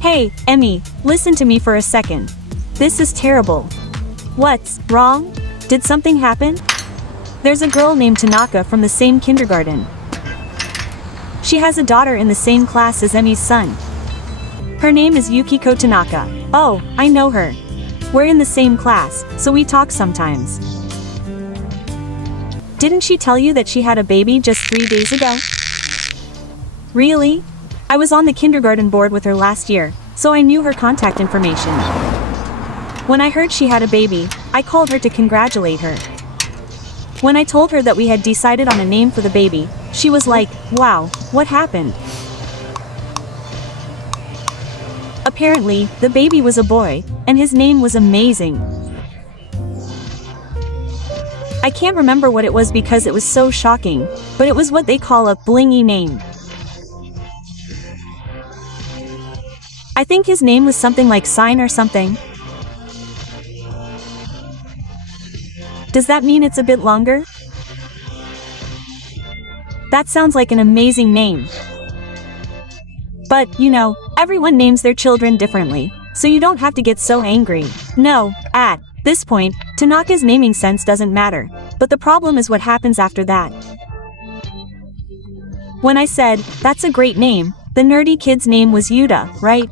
Hey, Emmy, listen to me for a second. This is terrible. What's wrong? Did something happen? There's a girl named Tanaka from the same kindergarten. She has a daughter in the same class as Emmy's son. Her name is Yukiko Tanaka. Oh, I know her. We're in the same class, so we talk sometimes. Didn't she tell you that she had a baby just 3 days ago? Really? I was on the kindergarten board with her last year, so I knew her contact information. When I heard she had a baby, I called her to congratulate her. When I told her that we had decided on a name for the baby, she was like, "Wow, what happened?" Apparently, the baby was a boy, and his name was amazing. I can't remember what it was because it was so shocking, but it was what they call a blingy name. I think his name was something like Sign or something. Does that mean it's a bit longer? That sounds like an amazing name. But, you know, everyone names their children differently, so you don't have to get so angry. No, at this point, Tanaka's naming sense doesn't matter, but the problem is what happens after that. When I said, "That's a great name," the nerdy kid's name was Yuta, right?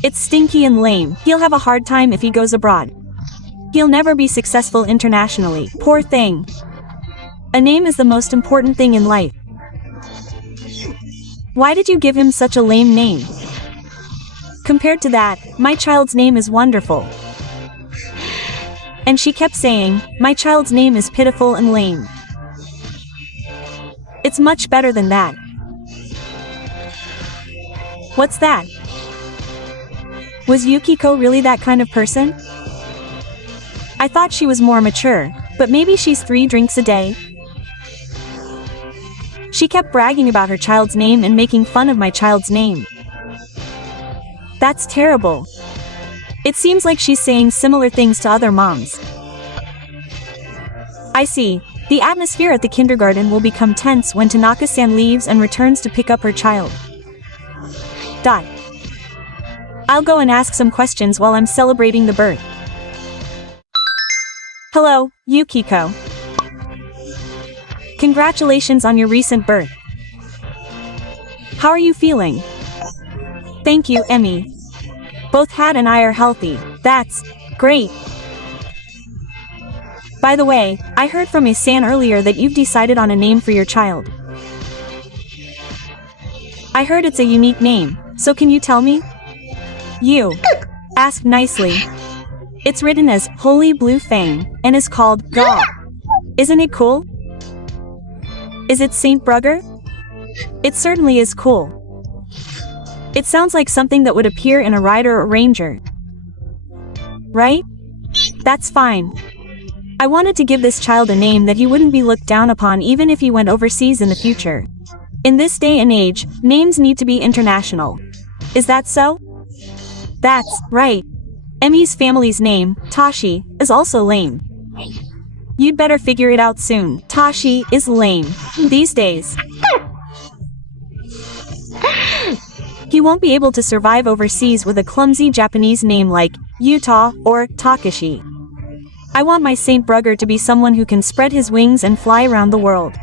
It's stinky and lame. He'll have a hard time if he goes abroad. He'll never be successful internationally. Poor thing. A name is the most important thing in life. Why did you give him such a lame name? Compared to that, my child's name is wonderful. And she kept saying, "My child's name is pitiful and lame." It's much better than that. What's that? Was Yukiko really that kind of person? I thought she was more mature, but maybe she's 3 drinks a day. She kept bragging about her child's name and making fun of my child's name. That's terrible. It seems like she's saying similar things to other moms. I see. The atmosphere at the kindergarten will become tense when Tanaka-san leaves and returns to pick up her child. I'll go and ask some questions while I'm celebrating the birth. Hello, Yukiko. Congratulations on your recent birth. How are you feeling? Thank you, Emmy. Both Had and I are healthy. That's great. By the way, I heard from Isan earlier that you've decided on a name for your child. I heard it's a unique name, so can you tell me? You asked nicely. It's written as Holy Blue Fang, and is called God. Isn't it cool? Is it Saint Brugger? It certainly is cool. It sounds like something that would appear in a rider or ranger. Right? That's fine. I wanted to give this child a name that he wouldn't be looked down upon even if he went overseas in the future. In this day and age, names need to be international. Is that so? That's right. Emmy's family's name, Tashi, is also lame. You'd better figure it out soon. Tashi is lame. These days. He won't be able to survive overseas with a clumsy Japanese name like Utah or Takashi. I want my Saint Brugger to be someone who can spread his wings and fly around the world.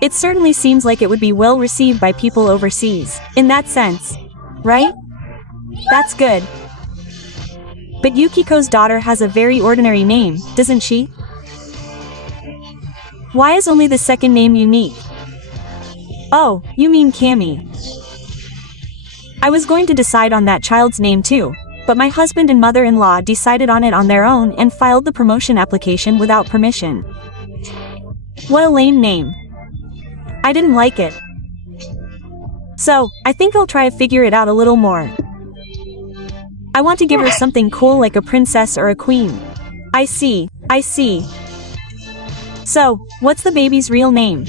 It certainly seems like it would be well received by people overseas, in that sense. Right? That's good. But Yukiko's daughter has a very ordinary name, doesn't she? Why is only the second name unique? Oh, you mean Cammy. I was going to decide on that child's name too, but my husband and mother-in-law decided on it on their own and filed the promotion application without permission. What a lame name. I didn't like it. So, I think I'll try to figure it out a little more. I want to give her something cool like a princess or a queen. I see. So, what's the baby's real name?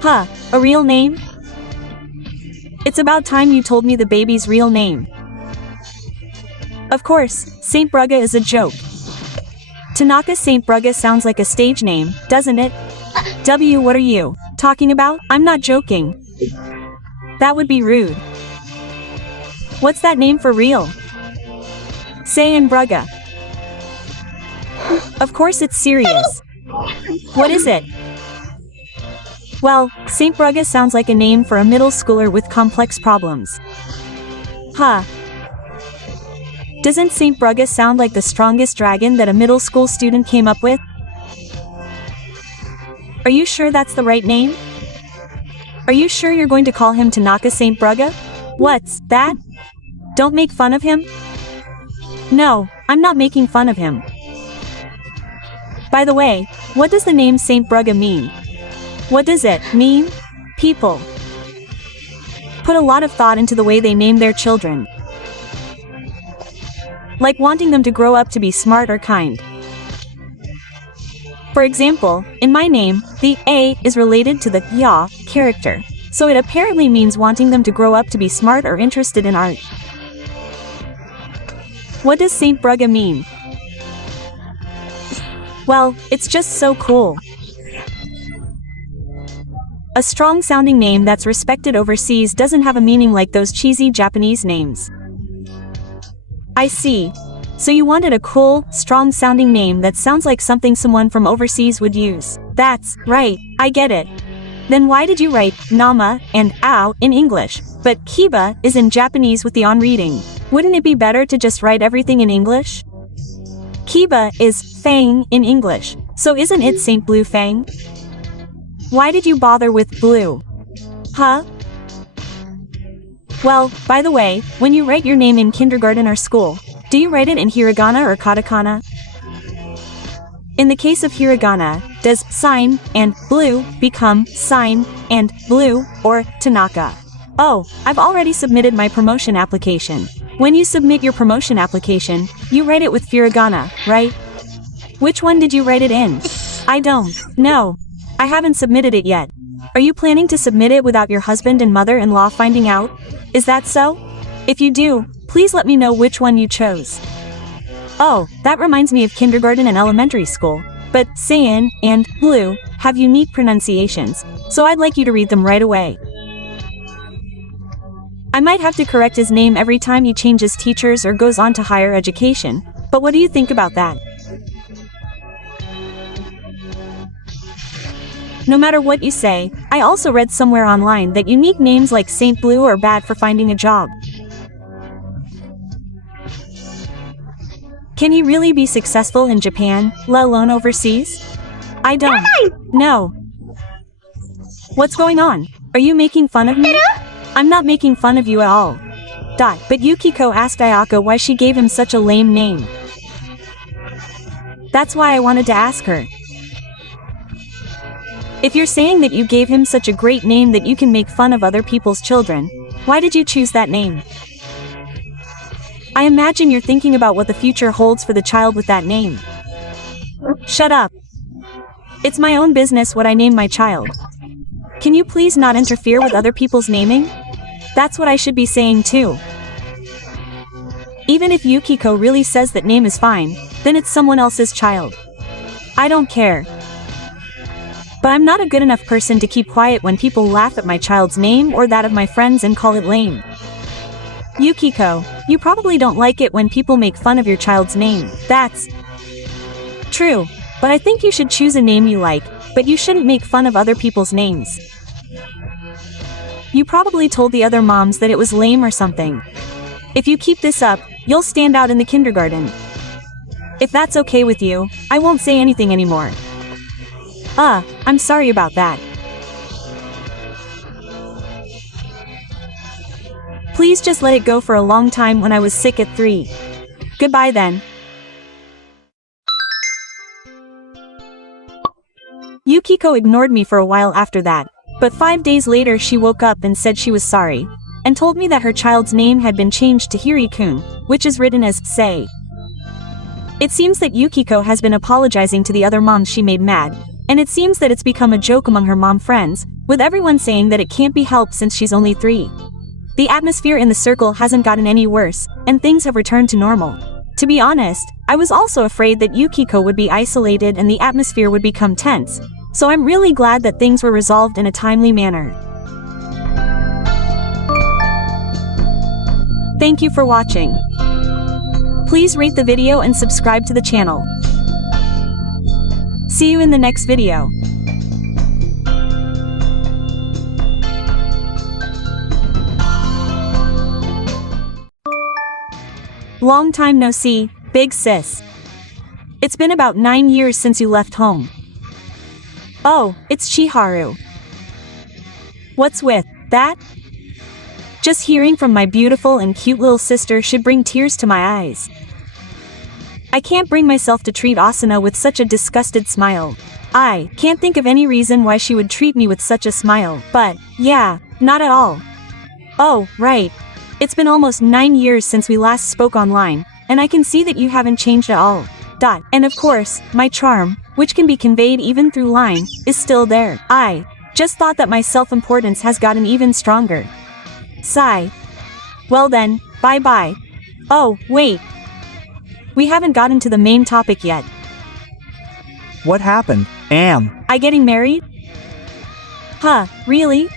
Huh, a real name? It's about time you told me the baby's real name. Of course, Saint Brugge is a joke. Tanaka Saint Brugge sounds like a stage name, doesn't it? What are you talking about? I'm not joking. That would be rude. What's that name for real? Saint Brugge. Of course it's serious. What is it? Well, Saint Brugge sounds like a name for a middle schooler with complex problems. Huh. Doesn't Saint Brugge sound like the strongest dragon that a middle school student came up with? Are you sure that's the right name? Are you sure you're going to call him Tanaka Saint Brugge? What's that? Don't make fun of him? No, I'm not making fun of him. By the way, what does the name Saint Brugge mean? What does it mean? People put a lot of thought into the way they name their children. Like wanting them to grow up to be smart or kind. For example, in my name, the A is related to the Ya character, so it apparently means wanting them to grow up to be smart or interested in art. What does Saint Brugge mean? Well, it's just so cool. A strong-sounding name that's respected overseas doesn't have a meaning like those cheesy Japanese names. I see. So you wanted a cool, strong-sounding name that sounds like something someone from overseas would use. That's right, I get it. Then why did you write Nama and Ao in English, but Kiba is in Japanese with the on reading? Wouldn't it be better to just write everything in English? Kiba is Fang in English, so isn't it Saint Blue Fang? Why did you bother with blue? Huh? Well, by the way, when you write your name in kindergarten or school, do you write it in hiragana or katakana? In the case of hiragana, does sign and blue become sign and blue or Tanaka? Oh, I've already submitted my promotion application. When you submit your promotion application, you write it with hiragana, right? Which one did you write it in? I don't know. I haven't submitted it yet. Are you planning to submit it without your husband and mother-in-law finding out? Is that so? If you do, please let me know which one you chose. Oh, that reminds me of kindergarten and elementary school, but Saiyan and Blue have unique pronunciations, so I'd like you to read them right away. I might have to correct his name every time he changes teachers or goes on to higher education, but what do you think about that? No matter what you say, I also read somewhere online that unique names like Saint Blue are bad for finding a job. Can he really be successful in Japan, let alone overseas? I don't know. What's going on? Are you making fun of me? I'm not making fun of you at all. But Yukiko asked Ayaka why she gave him such a lame name. That's why I wanted to ask her. If you're saying that you gave him such a great name that you can make fun of other people's children, why did you choose that name? I imagine you're thinking about what the future holds for the child with that name. Shut up. It's my own business what I name my child. Can you please not interfere with other people's naming? That's what I should be saying too. Even if Yukiko really says that name is fine, then it's someone else's child. I don't care. But I'm not a good enough person to keep quiet when people laugh at my child's name or that of my friends and call it lame. Yukiko, you probably don't like it when people make fun of your child's name. That's true, but I think you should choose a name you like, but you shouldn't make fun of other people's names. You probably told the other moms that it was lame or something. If you keep this up, you'll stand out in the kindergarten. If that's okay with you, I won't say anything anymore. I'm sorry about that. Please just let it go for a long time when I was sick at 3. Goodbye then. Yukiko ignored me for a while after that, but 5 days later she woke up and said she was sorry, and told me that her child's name had been changed to Hiri-kun, which is written as Sei. It seems that Yukiko has been apologizing to the other moms she made mad, and it seems that it's become a joke among her mom friends, with everyone saying that it can't be helped since she's only 3. The atmosphere in the circle hasn't gotten any worse, and things have returned to normal. To be honest, I was also afraid that Yukiko would be isolated and the atmosphere would become tense, so I'm really glad that things were resolved in a timely manner. Thank you for watching. Please rate the video and subscribe to the channel. See you in the next video. Long time no see, big sis. It's been about 9 years since you left home. Oh, it's Chiharu. What's with that? Just hearing from my beautiful and cute little sister should bring tears to my eyes. I can't bring myself to treat Asuna with such a disgusted smile. I can't think of any reason why she would treat me with such a smile, but, yeah, not at all. Oh, right. It's been almost 9 years since we last spoke online, and I can see that you haven't changed at all. And of course, my charm, which can be conveyed even through line, is still there. I just thought that my self-importance has gotten even stronger. Sigh. Well then, bye-bye. Oh, wait. We haven't gotten to the main topic yet. What happened, Am? I getting married? Huh, really?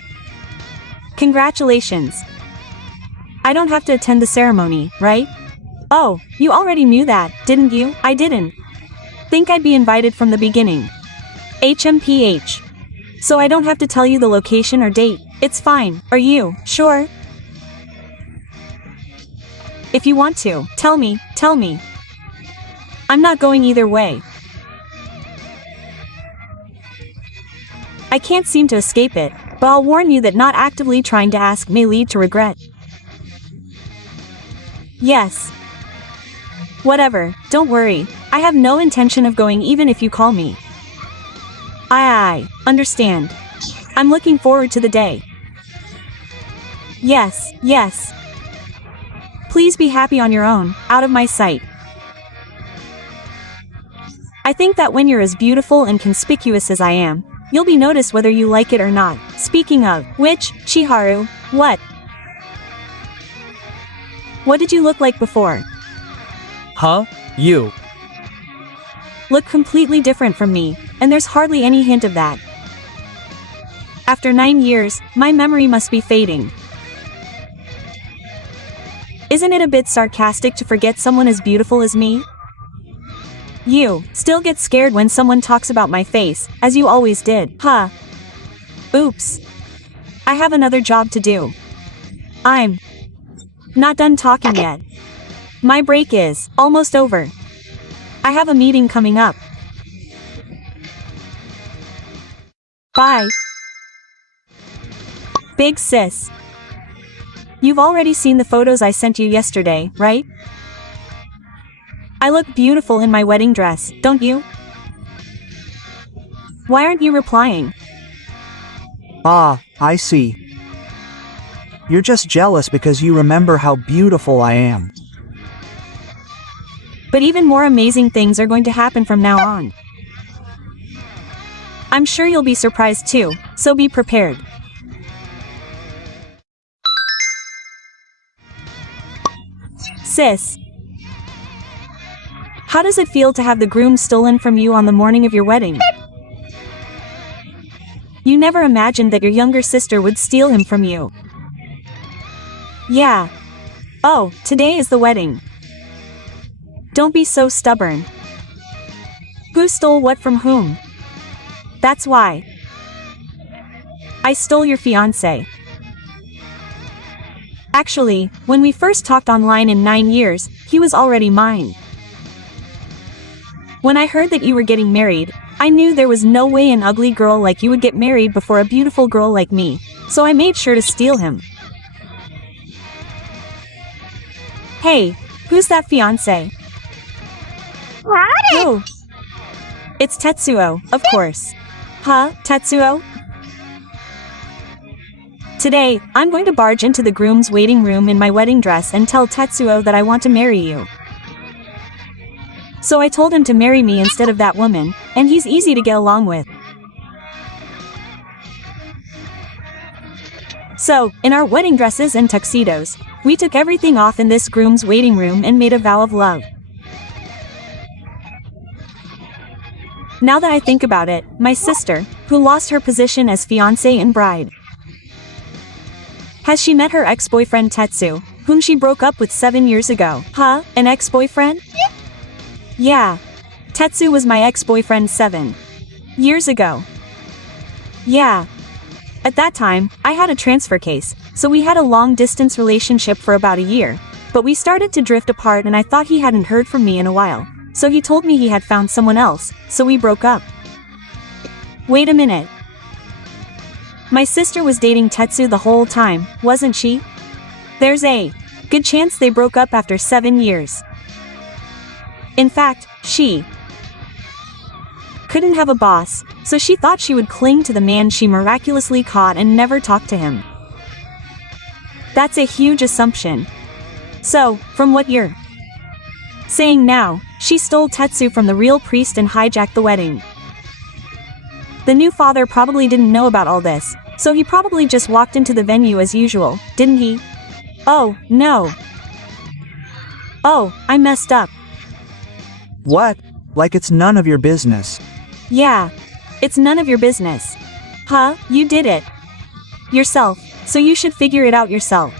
Congratulations. I don't have to attend the ceremony, right? Oh, you already knew that, didn't you? I didn't think I'd be invited from the beginning. HMPH. So I don't have to tell you the location or date. It's fine, are you sure? If you want to, tell me. I'm not going either way. I can't seem to escape it, but I'll warn you that not actively trying to ask may lead to regret. Yes. Whatever, don't worry. I have no intention of going even if you call me. I understand. I'm looking forward to the day. Yes. Please be happy on your own, out of my sight. I think that when you're as beautiful and conspicuous as I am, you'll be noticed whether you like it or not. Speaking of which, Chiharu, what did you look like before? Huh? You. Look completely different from me, and there's hardly any hint of that. After 9 years, my memory must be fading. Isn't it a bit sarcastic to forget someone as beautiful as me? You still get scared when someone talks about my face, as you always did, huh? Oops. I have another job to do. I'm not done talking yet. My break is almost over. I have a meeting coming up. Bye. Big sis. You've already seen the photos I sent you yesterday, right? I look beautiful in my wedding dress, don't you? Why aren't you replying? Ah, I see. You're just jealous because you remember how beautiful I am. But even more amazing things are going to happen from now on. I'm sure you'll be surprised too, so be prepared. Sis. How does it feel to have the groom stolen from you on the morning of your wedding? You never imagined that your younger sister would steal him from you. Yeah. Oh, today is the wedding. Don't be so stubborn. Who stole what from whom? That's why. I stole your fiancé. Actually, when we first talked online in 9 years, he was already mine. When I heard that you were getting married, I knew there was no way an ugly girl like you would get married before a beautiful girl like me, so I made sure to steal him. Hey, who's that fiancé? Who? It's Tetsuo, of course. Huh, Tetsuo? Today, I'm going to barge into the groom's waiting room in my wedding dress and tell Tetsuo that I want to marry you. So I told him to marry me instead of that woman, and he's easy to get along with. So, in our wedding dresses and tuxedos, we took everything off in this groom's waiting room and made a vow of love. Now that I think about it, my sister, who lost her position as fiancé and bride, has she met her ex-boyfriend Tetsu, whom she broke up with 7 years ago. Huh? An ex-boyfriend? Yeah. Tetsu was my ex-boyfriend 7 years ago. Yeah. At that time, I had a transfer case, so we had a long-distance relationship for about a year. But we started to drift apart and I thought he hadn't heard from me in a while. So he told me he had found someone else, so we broke up. Wait a minute. My sister was dating Tetsu the whole time, wasn't she? There's a good chance they broke up after 7 years. In fact, she couldn't have a boss, so she thought she would cling to the man she miraculously caught and never talk to him. That's a huge assumption. So, from what you're saying now, she stole Tetsu from the real priest and hijacked the wedding. The new father probably didn't know about all this, so he probably just walked into the venue as usual, didn't he? Oh, no. Oh, I messed up. What? Like it's none of your business. Yeah. It's none of your business. Huh? You did it yourself, so you should figure it out yourself.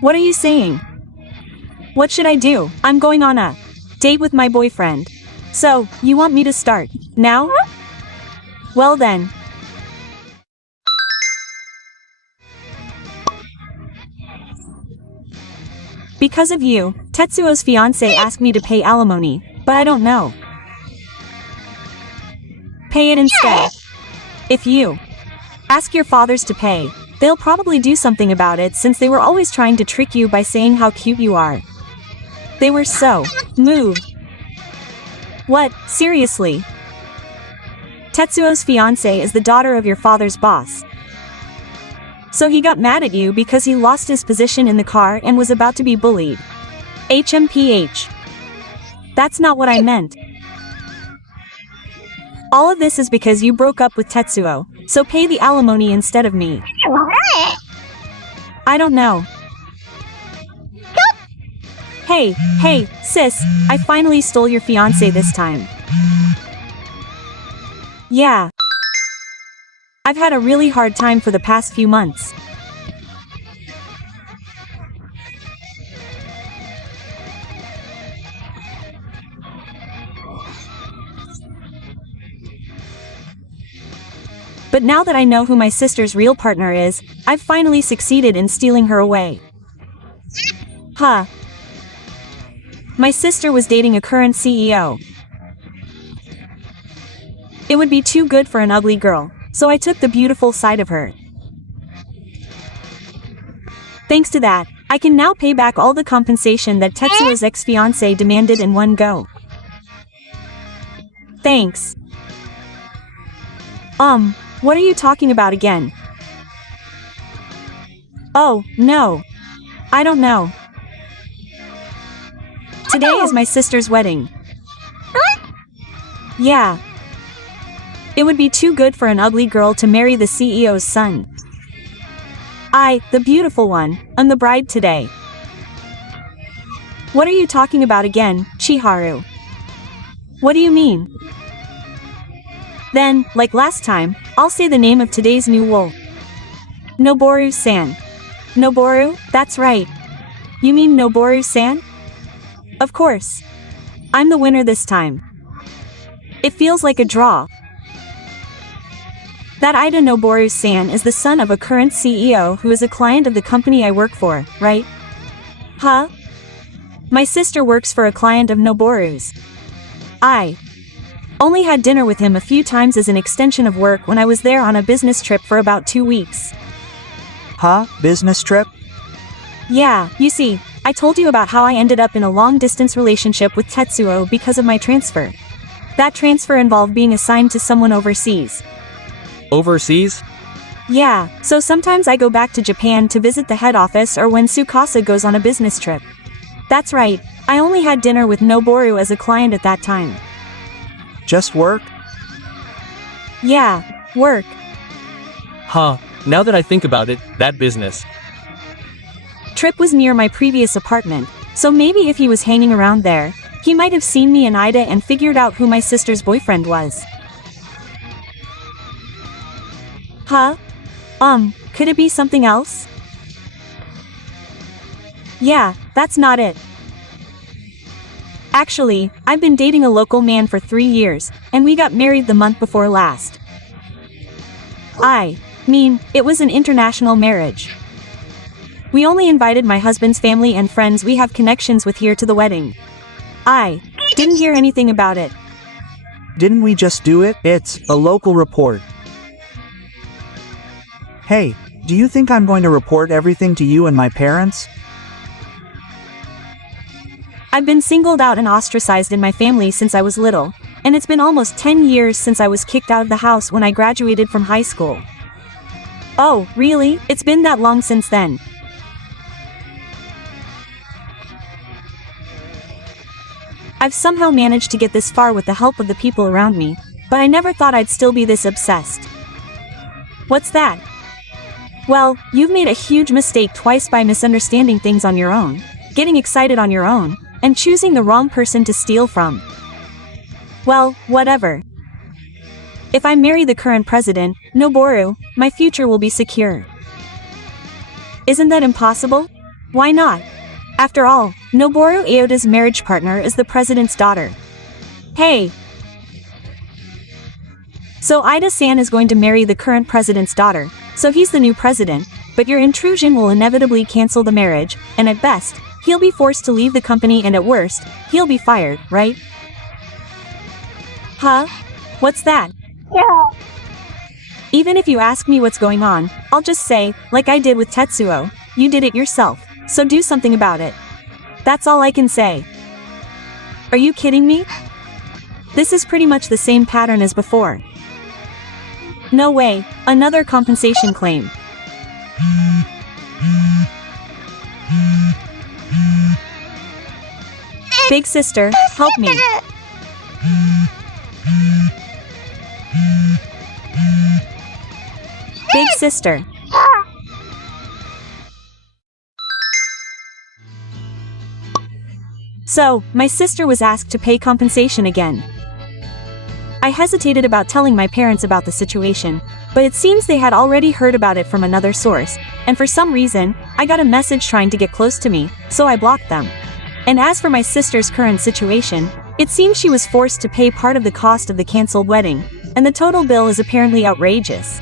What are you saying? What should I do? I'm going on a date with my boyfriend. So, you want me to start now? Well then. Because of you, Tetsuo's fiancé asked me to pay alimony, but I don't know. Pay it instead. If you ask your fathers to pay, they'll probably do something about it since they were always trying to trick you by saying how cute you are. They were so moved. What, seriously? Tetsuo's fiancé is the daughter of your father's boss. So he got mad at you because he lost his position in the car and was about to be bullied. HMPH. That's not what I meant. All of this is because you broke up with Tetsuo, so pay the alimony instead of me. I don't know. Hey, sis, I finally stole your fiancé this time. Yeah. I've had a really hard time for the past few months. But now that I know who my sister's real partner is, I've finally succeeded in stealing her away. Huh. My sister was dating a current CEO. It would be too good for an ugly girl, so I took the beautiful side of her. Thanks to that, I can now pay back all the compensation that Tetsuo's ex-fiancé demanded in one go. Thanks. What are you talking about again? Oh, no. I don't know. Today is my sister's wedding. Yeah. It would be too good for an ugly girl to marry the CEO's son. I, the beautiful one, am the bride today. What are you talking about again, Chiharu? What do you mean? Then, like last time, I'll say the name of today's new wool. Noboru-san. Noboru? That's right. You mean Noboru-san? Of course. I'm the winner this time. It feels like a draw. That Ida Noboru-san is the son of a current CEO who is a client of the company I work for, right? Huh? My sister works for a client of Noboru's. I only had dinner with him a few times as an extension of work when I was there on a business trip for about 2 weeks. Huh? Business trip? Yeah, you see, I told you about how I ended up in a long-distance relationship with Tetsuo because of my transfer. That transfer involved being assigned to someone overseas. Overseas? Yeah, so sometimes I go back to Japan to visit the head office or when Tsukasa goes on a business trip. That's right, I only had dinner with Noboru as a client at that time. Just work? Yeah, work. Huh, now that I think about it, that business. Trip was near my previous apartment, so maybe if he was hanging around there, he might have seen me and Ida and figured out who my sister's boyfriend was. Huh? Could it be something else? Yeah, that's not it. Actually, I've been dating a local man for 3 years, and we got married the month before last. I mean, it was an international marriage. We only invited my husband's family and friends we have connections with here to the wedding. I didn't hear anything about it. Didn't we just do it? It's a local report. Hey, do you think I'm going to report everything to you and my parents? I've been singled out and ostracized in my family since I was little, and it's been almost 10 years since I was kicked out of the house when I graduated from high school. Oh, really? It's been that long since then. I've somehow managed to get this far with the help of the people around me, but I never thought I'd still be this obsessed. What's that? Well, you've made a huge mistake twice by misunderstanding things on your own, getting excited on your own, and choosing the wrong person to steal from. Well, whatever. If I marry the current president, Noboru, my future will be secure. Isn't that impossible? Why not? After all, Noboru Aoda's marriage partner is the president's daughter. Hey! So Ida-san is going to marry the current president's daughter, so he's the new president, but your intrusion will inevitably cancel the marriage, and at best, he'll be forced to leave the company and at worst, he'll be fired, right? Huh? What's that? Yeah. Even if you ask me what's going on, I'll just say, like I did with Tetsuo, you did it yourself, so do something about it. That's all I can say. Are you kidding me? This is pretty much the same pattern as before. No way, another compensation claim. Big sister, help me. Big sister. So, my sister was asked to pay compensation again. I hesitated about telling my parents about the situation, but it seems they had already heard about it from another source, and for some reason, I got a message trying to get close to me, so I blocked them. And as for my sister's current situation, it seems she was forced to pay part of the cost of the cancelled wedding, and the total bill is apparently outrageous.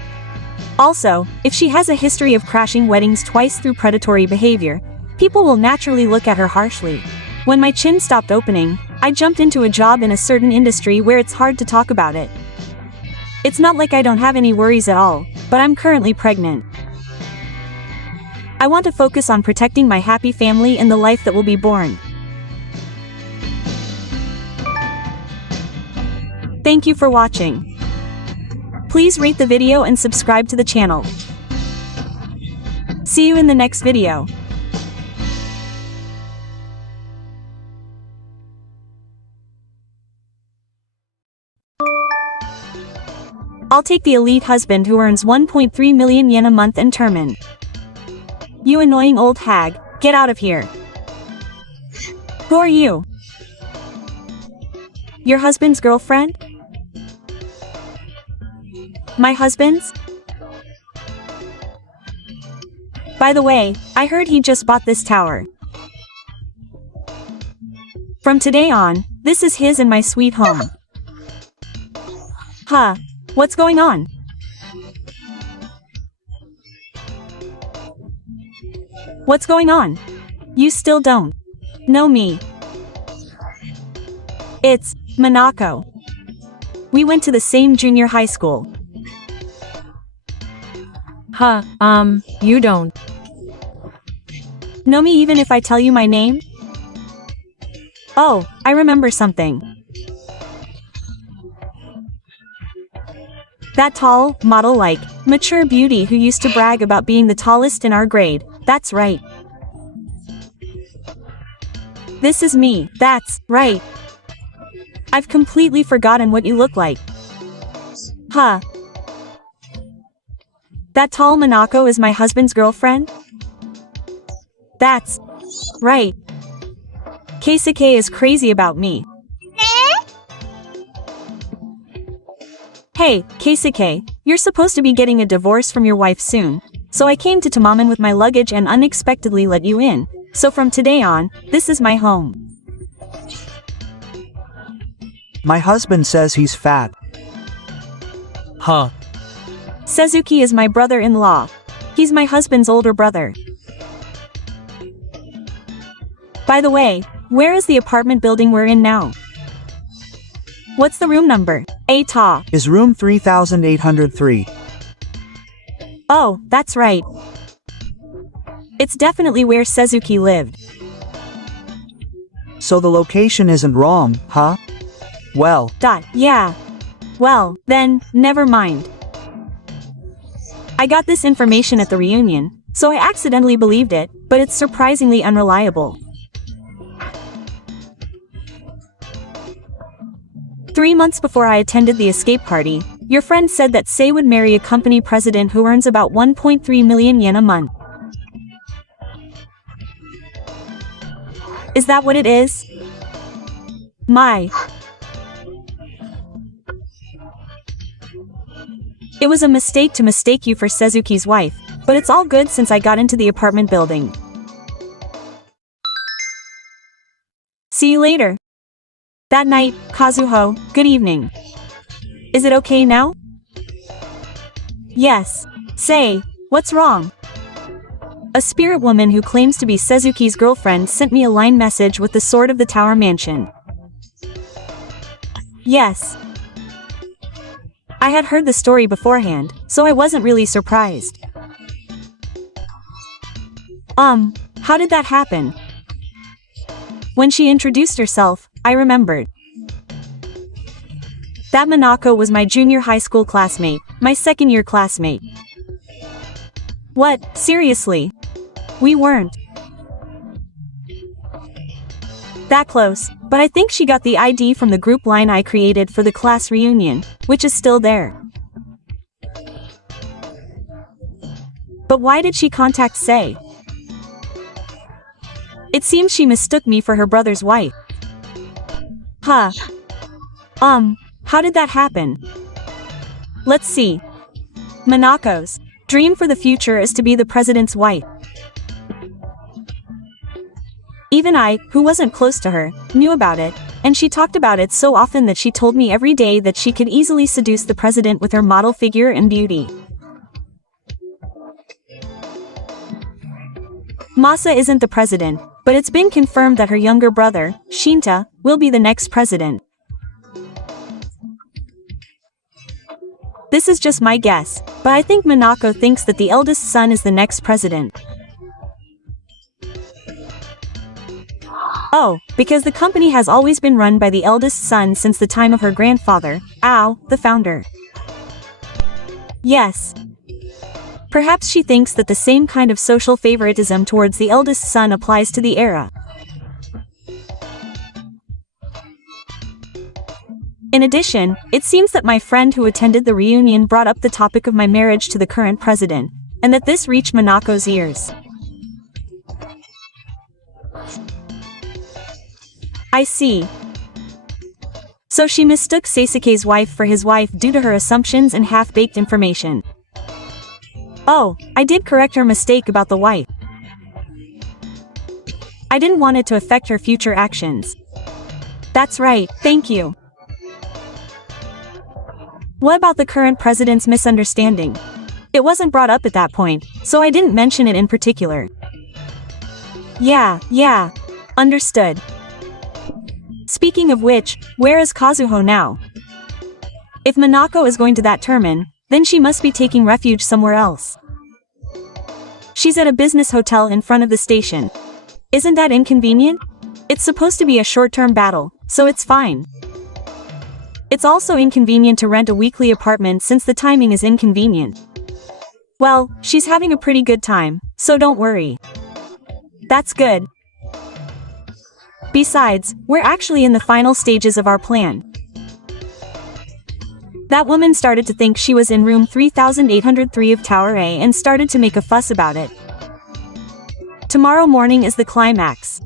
Also, if she has a history of crashing weddings twice through predatory behavior, people will naturally look at her harshly. When my chin stopped opening, I jumped into a job in a certain industry where it's hard to talk about it. It's not like I don't have any worries at all, but I'm currently pregnant. I want to focus on protecting my happy family and the life that will be born. Thank you for watching. Please rate the video and subscribe to the channel. See you in the next video. I'll take the elite husband who earns 1.3 million yen a month and Termin. You annoying old hag, get out of here. Who are you? Your husband's girlfriend? My husband's? By the way, I heard he just bought this tower. From today on, this is his and my sweet home. Huh. What's going on? What's going on? You still don't know me. It's Minako. We went to the same junior high school. Huh, you don't. Know me even if I tell you my name? Oh, I remember something. That tall, model-like, mature beauty who used to brag about being the tallest in our grade, that's right. This is me, that's right. I've completely forgotten what you look like. Huh. That tall Minako is my husband's girlfriend? That's right. Keisuke is crazy about me. Hey, Keisuke, you're supposed to be getting a divorce from your wife soon, so I came to Tomaman with my luggage and unexpectedly let you in, So from today on, this is my home. My husband says he's fat. Huh. Suzuki is my brother-in-law. He's my husband's older brother. By the way, where is the apartment building we're in now? What's the room number? Ta. Is room 3803. Oh, that's right. It's definitely where Suzuki lived. So the location isn't wrong, huh? Well, Yeah. Well, then, never mind. I got this information at the reunion, so I accidentally believed it, but it's surprisingly unreliable. 3 months before I attended the escape party, your friend said that Sei would marry a company president who earns about 1.3 million yen a month. Is that what it is? It was a mistake to mistake you for Suzuki's wife, but it's all good since I got into the apartment building. See you later. That night, Kazuho, good evening. Is it okay now? Yes. Say, what's wrong? A spirit woman who claims to be Suzuki's girlfriend sent me a line message with the Sword of the Tower Mansion. Yes. I had heard the story beforehand, so I wasn't really surprised. How did that happen? When she introduced herself, I remembered. That Minako was my junior high school classmate, my second-year classmate. What, seriously? We weren't that close, but I think she got the ID from the group line I created for the class reunion, which is still there. But why did she contact Sei? It seems she mistook me for her brother's wife. Huh. How did that happen? Let's see. Minako's dream for the future is to be the president's wife. Even I, who wasn't close to her, knew about it, and she talked about it so often that she told me every day that she could easily seduce the president with her model figure and beauty. Masa isn't the president, but it's been confirmed that her younger brother, Shinta, will be the next president. This is just my guess, but I think Minako thinks that the eldest son is the next president. Oh, because the company has always been run by the eldest son since the time of her grandfather, Ao, the founder. Yes. Perhaps she thinks that the same kind of social favoritism towards the eldest son applies to the era. In addition, it seems that my friend who attended the reunion brought up the topic of my marriage to the current president, and that this reached Minako's ears. I see. So she mistook Seisuke's wife for his wife due to her assumptions and half-baked information. Oh, I did correct her mistake about the wife. I didn't want it to affect her future actions. That's right, thank you. What about the current president's misunderstanding? It wasn't brought up at that point, so I didn't mention it in particular. Yeah. Understood. Speaking of which, where is Kazuho now? If Minako is going to that termin, then she must be taking refuge somewhere else. She's at a business hotel in front of the station. Isn't that inconvenient? It's supposed to be a short-term battle, so it's fine. It's also inconvenient to rent a weekly apartment since the timing is inconvenient. Well, she's having a pretty good time, so don't worry. That's good. Besides, we're actually in the final stages of our plan. That woman started to think she was in room 3803 of Tower A and started to make a fuss about it. Tomorrow morning is the climax.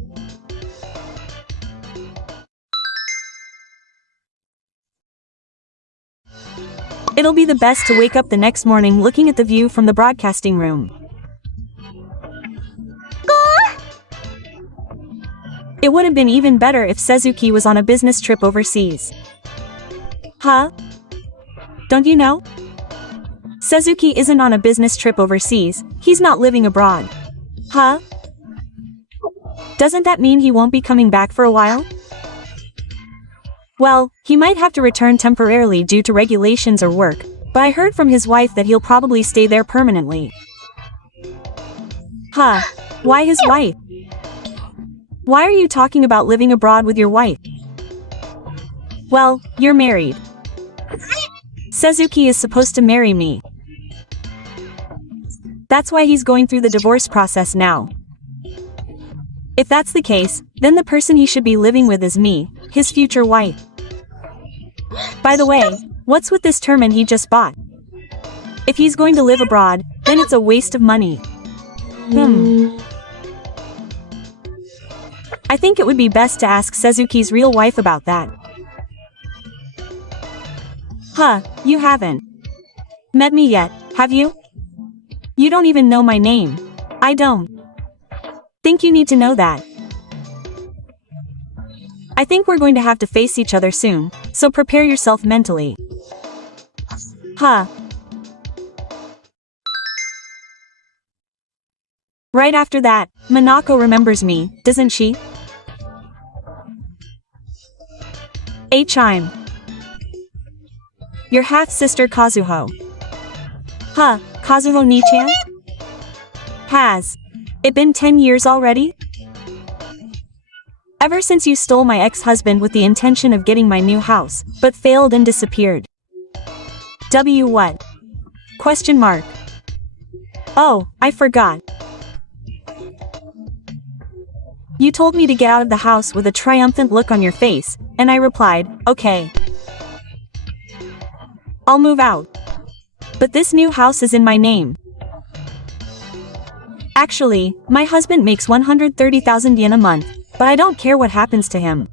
It'll be the best to wake up the next morning looking at the view from the broadcasting room. It would have been even better if Suzuki was on a business trip overseas. Huh? Don't you know? Suzuki isn't on a business trip overseas, he's not living abroad. Huh? Doesn't that mean he won't be coming back for a while? Well, he might have to return temporarily due to regulations or work, but I heard from his wife that he'll probably stay there permanently. Huh? Why his wife? Why are you talking about living abroad with your wife? Well, you're married. Suzuki is supposed to marry me. That's why he's going through the divorce process now. If that's the case, then the person he should be living with is me, his future wife. By the way, what's with this turban he just bought? If he's going to live abroad, then it's a waste of money. I think it would be best to ask Suzuki's real wife about that. Huh, you haven't met me yet, have you? You don't even know my name. I don't think you need to know that. I think we're going to have to face each other soon, so prepare yourself mentally. Huh. Right after that, Minako remembers me, doesn't she? I'm your half-sister Kazuho. Huh, Kazuho Ni-chan? Has it been 10 years already? Ever since you stole my ex-husband with the intention of getting my new house, but failed and disappeared. What? Question mark. Oh, I forgot. You told me to get out of the house with a triumphant look on your face, and I replied, okay. I'll move out. But this new house is in my name. Actually, my husband makes 130,000 yen a month, but I don't care what happens to him.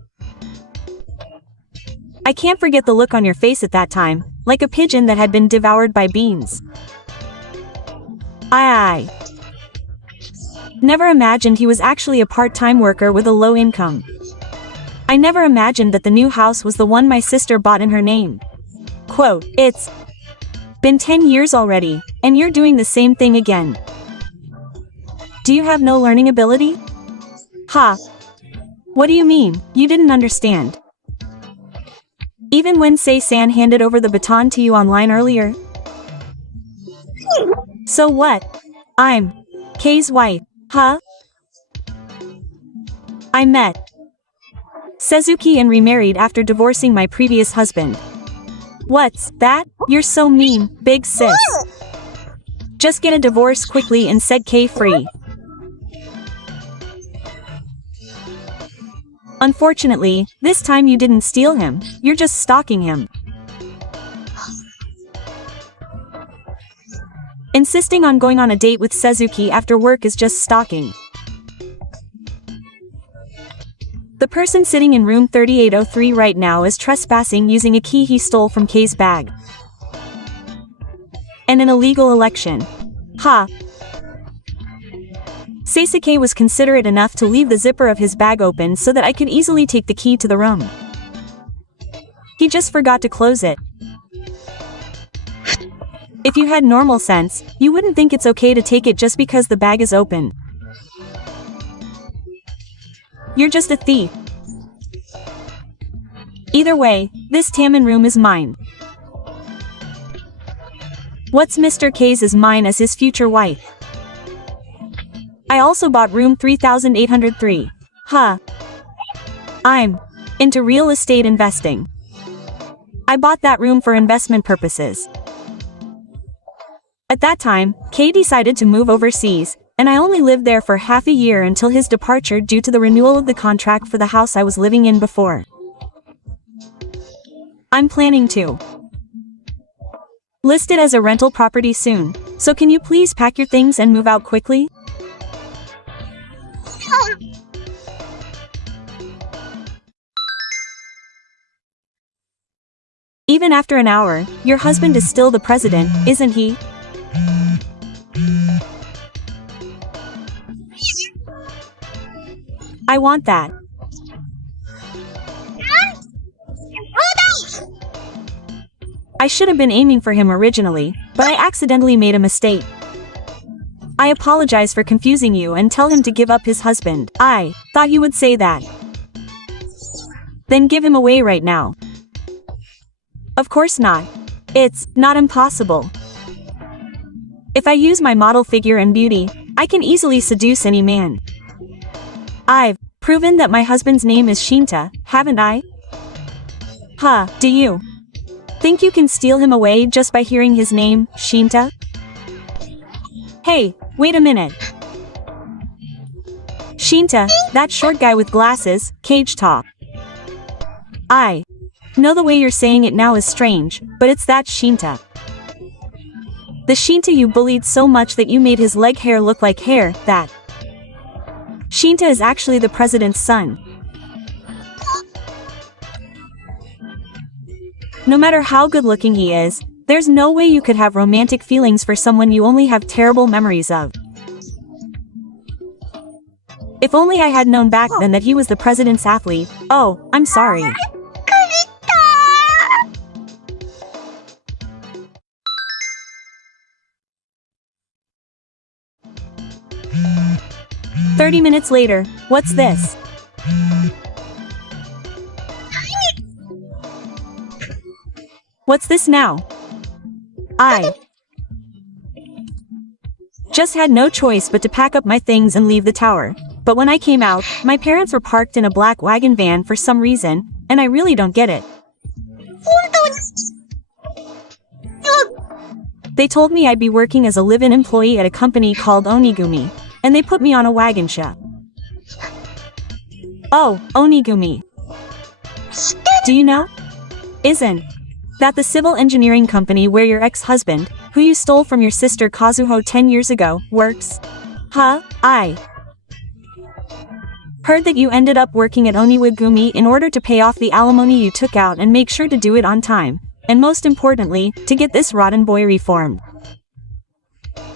I can't forget the look on your face at that time, like a pigeon that had been devoured by beans. I never imagined he was actually a part-time worker with a low income. I never imagined that the new house was the one my sister bought in her name. Quote, it's been 10 years already, and you're doing the same thing again. Do you have no learning ability? Ha. What do you mean, you didn't understand? Even when Sei-san handed over the baton to you online earlier? So what? I'm Kei's wife, huh? I met Suzuki and remarried after divorcing my previous husband. What's that? You're so mean, big sis. Just get a divorce quickly and set Kei free. Unfortunately, this time you didn't steal him, you're just stalking him. Insisting on going on a date with Suzuki after work is just stalking. The person sitting in room 3803 right now is trespassing using a key he stole from Kei's bag. And an illegal election. Ha! Seisuke was considerate enough to leave the zipper of his bag open so that I could easily take the key to the room. He just forgot to close it. If you had normal sense, you wouldn't think it's okay to take it just because the bag is open. You're just a thief. Either way, this Taman room is mine. What's Mr. K's is mine as his future wife. I also bought room 3803. Huh. I'm into real estate investing. I bought that room for investment purposes. At that time, Kei decided to move overseas, and I only lived there for half a year until his departure due to the renewal of the contract for the house I was living in before. I'm planning to list it as a rental property soon, so can you please pack your things and move out quickly? Even after an hour, your husband is still the president, isn't he? I want that. I should have been aiming for him originally, but I accidentally made a mistake. I apologize for confusing you and tell him to give up his husband. I thought you would say that. Then give him away right now. Of course not. It's not impossible. If I use my model figure and beauty, I can easily seduce any man. I've proven that my husband's name is Shinta, haven't I? Huh, do you think you can steal him away just by hearing his name, Shinta? Hey, wait a minute. Shinta, that short guy with glasses, cage top. I know the way you're saying it now is strange, but it's that Shinta. The Shinta you bullied so much that you made his leg hair look like hair, that. Shinta is actually the president's son. No matter how good looking he is, there's no way you could have romantic feelings for someone you only have terrible memories of. If only I had known back then that he was the president's athlete. Oh, I'm sorry. "30 minutes later, what's this? What's this now? I just had no choice but to pack up my things and leave the tower. But when I came out, my parents were parked in a black wagon van for some reason, and I really don't get it. They told me I'd be working as a live-in employee at a company called Onigumi, and they put me on a wagon shop. Oh, Onigumi. Do you know? Isn't that the civil engineering company where your ex-husband, who you stole from your sister Kazuho 10 years ago, works? Huh? I heard that you ended up working at Oniwagumi in order to pay off the alimony you took out and make sure to do it on time, and most importantly, to get this rotten boy reformed.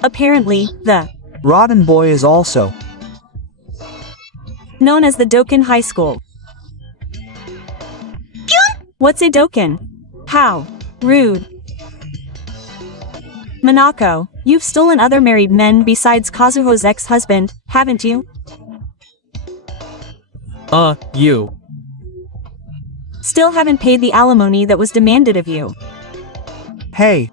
Apparently, the Rotten boy is also known as the Doken High School. What's a Doken? How rude. Minako, you've stolen other married men besides Kazuho's ex-husband, haven't you? You. Still haven't paid the alimony that was demanded of you. Hey,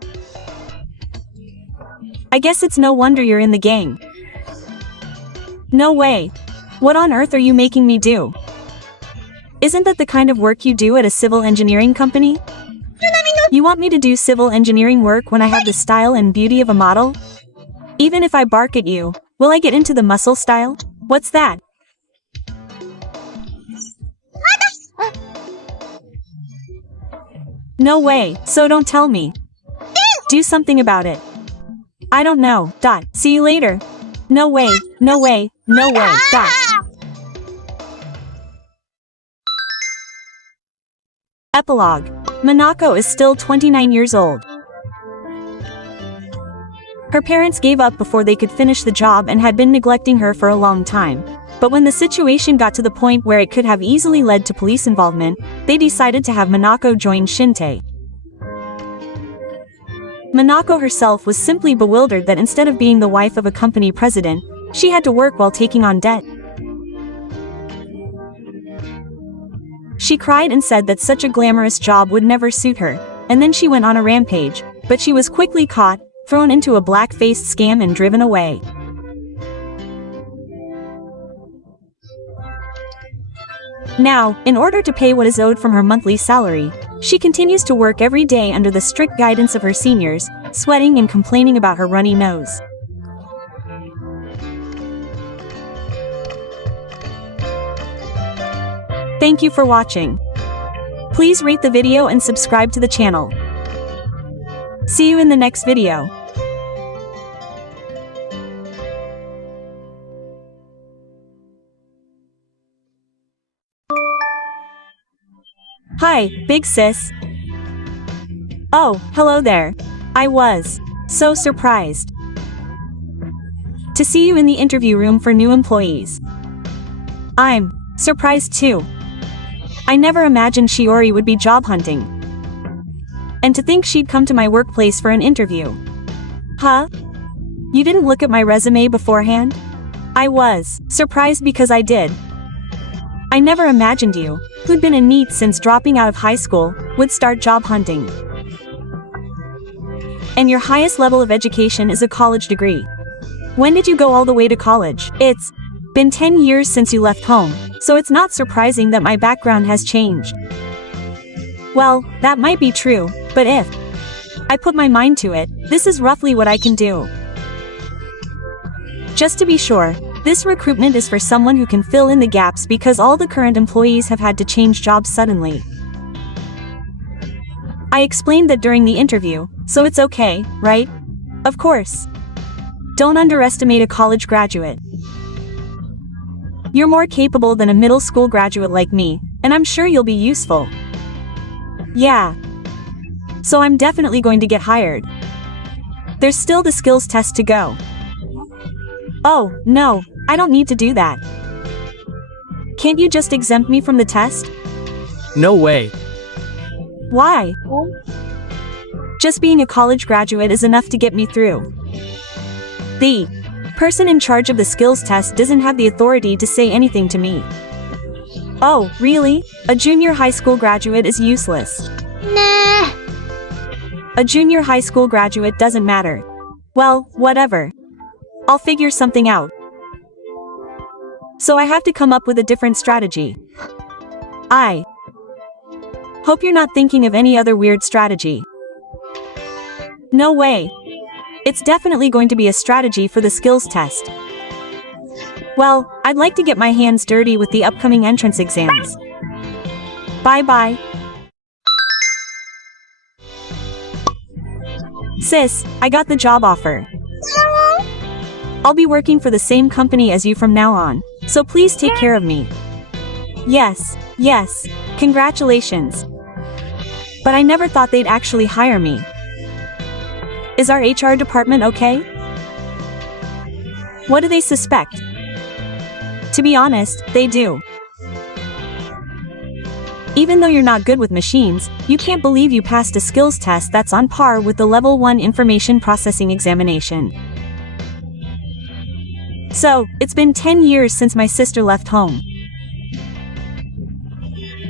I guess it's no wonder you're in the gang. No way. What on earth are you making me do? Isn't that the kind of work you do at a civil engineering company? You want me to do civil engineering work when I have the style and beauty of a model? Even if I bark at you, will I get into the muscle style? What's that? No way, so don't tell me. Do something about it. I don't know. See you later. No way, no way, no way. Epilogue. Minako is still 29 years old. Her parents gave up before they could finish the job and had been neglecting her for a long time. But when the situation got to the point where it could have easily led to police involvement, they decided to have Minako join Shinte. Minako herself was simply bewildered that instead of being the wife of a company president, she had to work while taking on debt. She cried and said that such a glamorous job would never suit her, and then she went on a rampage, but she was quickly caught, thrown into a black-faced scam and driven away. Now, in order to pay what is owed from her monthly salary, she continues to work every day under the strict guidance of her seniors, sweating and complaining about her runny nose. Thank you for watching. Please rate the video and subscribe to the channel. See you in the next video. Hi, big sis. Oh, hello there. I was so surprised to see you in the interview room for new employees. I'm surprised too. I never imagined Shiori would be job hunting. And to think she'd come to my workplace for an interview. Huh? You didn't look at my resume beforehand? I was surprised because I did. I never imagined you, who'd been a NEET since dropping out of high school, would start job hunting. And your highest level of education is a college degree. When did you go all the way to college? It's been 10 years since you left home, so it's not surprising that my background has changed. Well, that might be true, but if I put my mind to it, this is roughly what I can do. Just to be sure, this recruitment is for someone who can fill in the gaps because all the current employees have had to change jobs suddenly. I explained that during the interview, so it's okay, right? Of course. Don't underestimate a college graduate. You're more capable than a middle school graduate like me, and I'm sure you'll be useful. Yeah. So I'm definitely going to get hired. There's still the skills test to go. Oh, no, I don't need to do that. Can't you just exempt me from the test? No way. Why? Just being a college graduate is enough to get me through. The person in charge of the skills test doesn't have the authority to say anything to me. Oh, really? A junior high school graduate is useless. Nah. A junior high school graduate doesn't matter. Well, whatever. I'll figure something out. So I have to come up with a different strategy. I hope you're not thinking of any other weird strategy. No way. It's definitely going to be a strategy for the skills test. Well, I'd like to get my hands dirty with the upcoming entrance exams. Bye-bye. Sis, I got the job offer. I'll be working for the same company as you from now on, so please take care of me. Yes, yes, congratulations. But I never thought they'd actually hire me. Is our HR department okay? What do they suspect? To be honest, they do. Even though you're not good with machines, you can't believe you passed a skills test that's on par with the Level 1 Information Processing examination. So, it's been 10 years since my sister left home.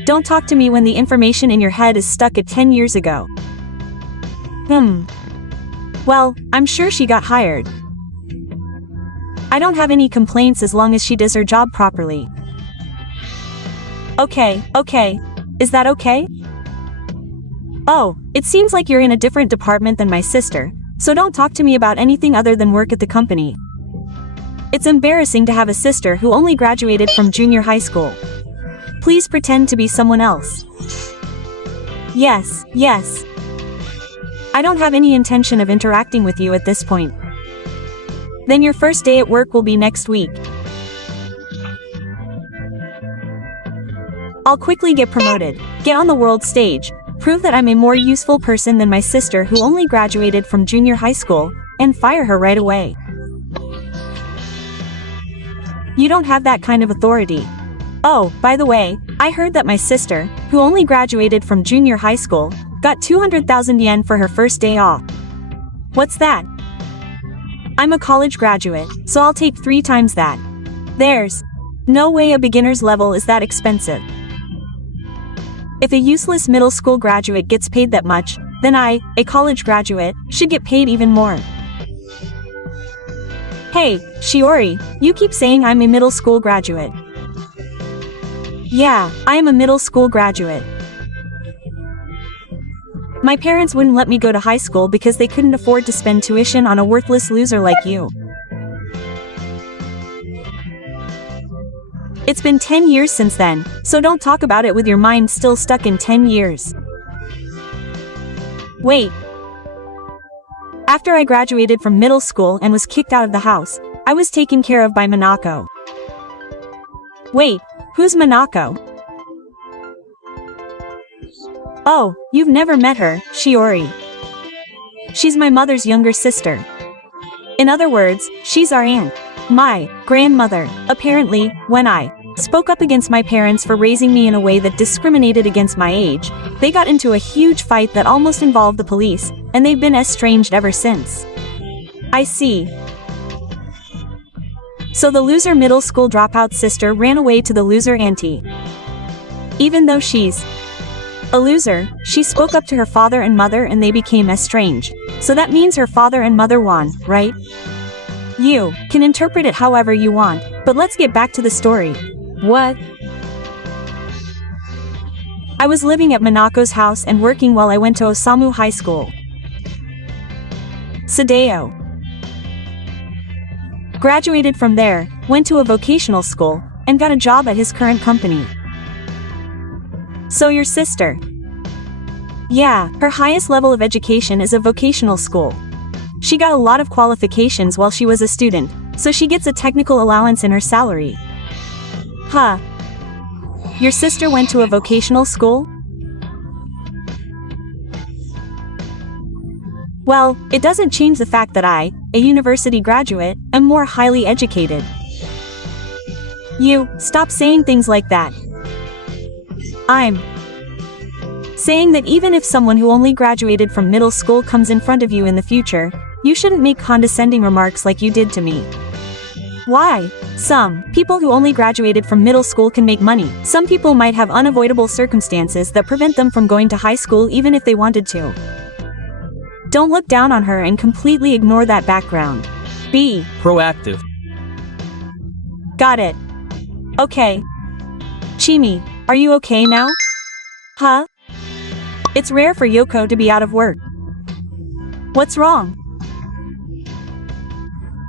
Don't talk to me when the information in your head is stuck at 10 years ago. Well, I'm sure she got hired. I don't have any complaints as long as she does her job properly. Okay. Is that okay? Oh, it seems like you're in a different department than my sister, so don't talk to me about anything other than work at the company. It's embarrassing to have a sister who only graduated from junior high school. Please pretend to be someone else. Yes. I don't have any intention of interacting with you at this point. Then your first day at work will be next week. I'll quickly get promoted, get on the world stage, prove that I'm a more useful person than my sister who only graduated from junior high school, and fire her right away. You don't have that kind of authority. Oh, by the way, I heard that my sister, who only graduated from junior high school, got 200,000 yen for her first day off. What's that? I'm a college graduate, so I'll take 3 times that. There's no way a beginner's level is that expensive. If a useless middle school graduate gets paid that much, then I, a college graduate, should get paid even more. Hey, Shiori, you keep saying I'm a middle school graduate. Yeah, I am a middle school graduate. My parents wouldn't let me go to high school because they couldn't afford to spend tuition on a worthless loser like you. It's been 10 years since then, so don't talk about it with your mind still stuck in 10 years. Wait. After I graduated from middle school and was kicked out of the house, I was taken care of by Minako. Wait, who's Minako? Oh, you've never met her, Shiori. She's my mother's younger sister. In other words, she's our aunt. My grandmother. Apparently, when I spoke up against my parents for raising me in a way that discriminated against my age. They got into a huge fight that almost involved the police, and they've been estranged ever since. I see. So the loser middle school dropout sister ran away to the loser auntie. Even though she's a loser, she spoke up to her father and mother and they became estranged. So that means her father and mother won, right? You can interpret it however you want, but let's get back to the story. What? I was living at Monaco's house and working while I went to Osamu High School. Sadeo. Graduated from there, went to a vocational school, and got a job at his current company. So your sister? Yeah, her highest level of education is a vocational school. She got a lot of qualifications while she was a student, so she gets a technical allowance in her salary. Huh. Your sister went to a vocational school? Well, it doesn't change the fact that I, a university graduate, am more highly educated. You, stop saying things like that. I'm saying that even if someone who only graduated from middle school comes in front of you in the future, you shouldn't make condescending remarks like you did to me. Why? Some people who only graduated from middle school can make money. Some people might have unavoidable circumstances that prevent them from going to high school even if they wanted to. Don't look down on her and completely ignore that background. Be Proactive. got it. Okay. Chimi, are you okay now? Huh? It's rare for Yoko to be out of work. What's wrong?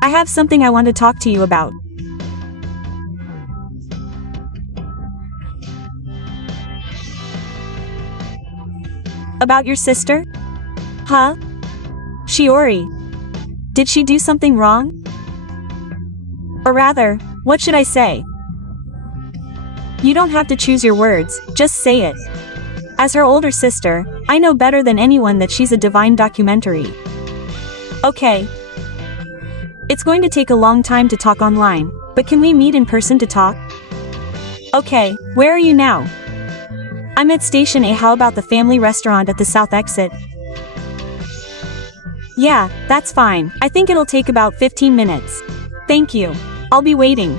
I have something I want to talk to you about. About your sister? Huh? Shiori. Did she do something wrong? Or rather, what should I say? You don't have to choose your words, just say it. As her older sister, I know better than anyone that she's a divine documentary. Okay. It's going to take a long time to talk online, but can we meet in person to talk? Okay, where are you now? I'm at Station A. How about the family restaurant at the south exit? Yeah, that's fine. I think it'll take about 15 minutes. Thank you. I'll be waiting.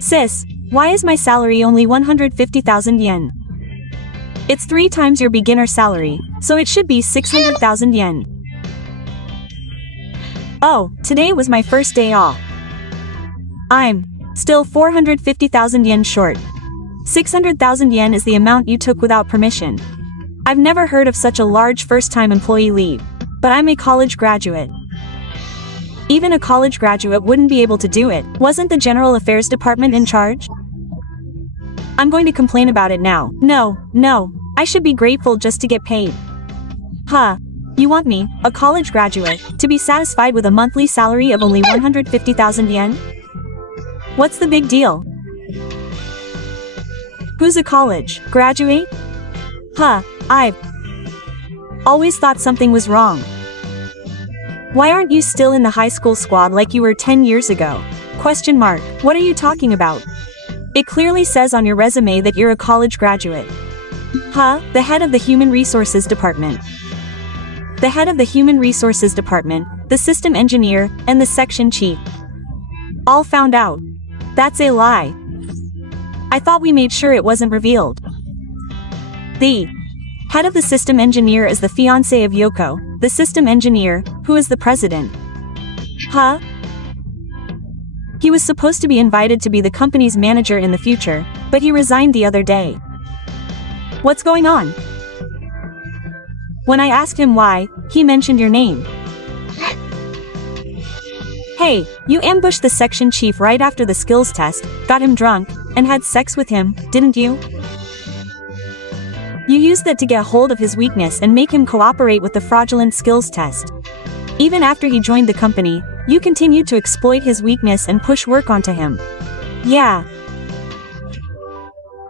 Sis, why is my salary only 150,000 yen? It's 3 times your beginner salary, so it should be 600,000 yen. Oh, today was my first day off. I'm still 450,000 yen short. 600,000 yen is the amount you took without permission. I've never heard of such a large first-time employee leave, but I'm a college graduate. Even a college graduate wouldn't be able to do it. Wasn't the General Affairs Department in charge? I'm going to complain about it now. No, I should be grateful just to get paid. Huh. You want me, a college graduate, to be satisfied with a monthly salary of only 150,000 yen? What's the big deal? Who's a college graduate? Huh, I've always thought something was wrong. Why aren't you still in the high school squad like you were 10 years ago? Question mark. What are you talking about? It clearly says on your resume that you're a college graduate. Huh, the head of the Human Resources Department. The head of the Human Resources Department, the system engineer, and the section chief. All found out. That's a lie. I thought we made sure it wasn't revealed. The head of the system engineer is the fiancé of Yoko, the system engineer, who is the president. Huh? He was supposed to be invited to be the company's manager in the future, but he resigned the other day. What's going on? When I asked him why, he mentioned your name. Hey, you ambushed the section chief right after the skills test, got him drunk, and had sex with him, didn't you? You used that to get hold of his weakness and make him cooperate with the fraudulent skills test. Even after he joined the company, you continued to exploit his weakness and push work onto him. Yeah.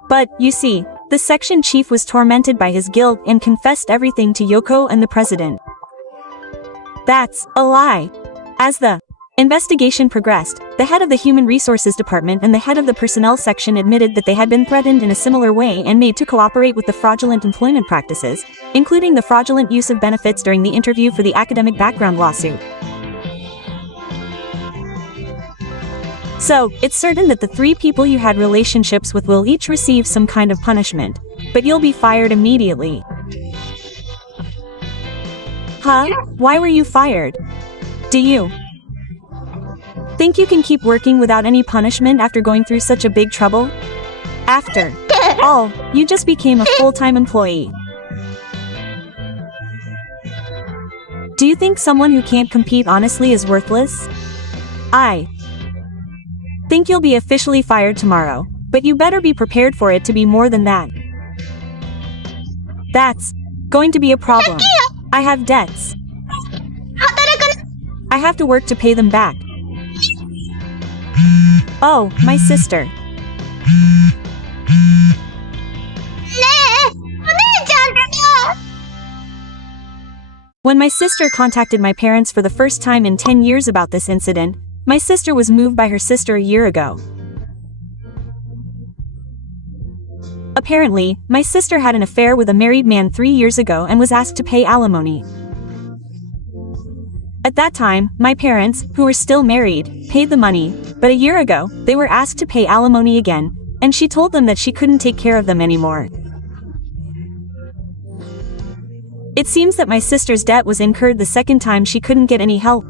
But, you see, the section chief was tormented by his guilt and confessed everything to Yoko and the president. That's a lie. As the Investigation progressed. The head of the Human Resources Department and the head of the Personnel Section admitted that they had been threatened in a similar way and made to cooperate with the fraudulent employment practices, including the fraudulent use of benefits during the interview for the academic background lawsuit. So, it's certain that the 3 people you had relationships with will each receive some kind of punishment, but you'll be fired immediately. Huh? Why were you fired? Do you think you can keep working without any punishment after going through such a big trouble? After all, you just became a full-time employee. Do you think someone who can't compete honestly is worthless? I think you'll be officially fired tomorrow, but you better be prepared for it to be more than that. That's going to be a problem. I have debts. I have to work to pay them back. Oh, my sister. When my sister contacted my parents for the first time in 10 years about this incident, my sister was moved by her sister a year ago. Apparently, my sister had an affair with a married man 3 years ago and was asked to pay alimony. At that time, my parents, who were still married, paid the money, but a year ago, they were asked to pay alimony again, and she told them that she couldn't take care of them anymore. It seems that my sister's debt was incurred the second time she couldn't get any help.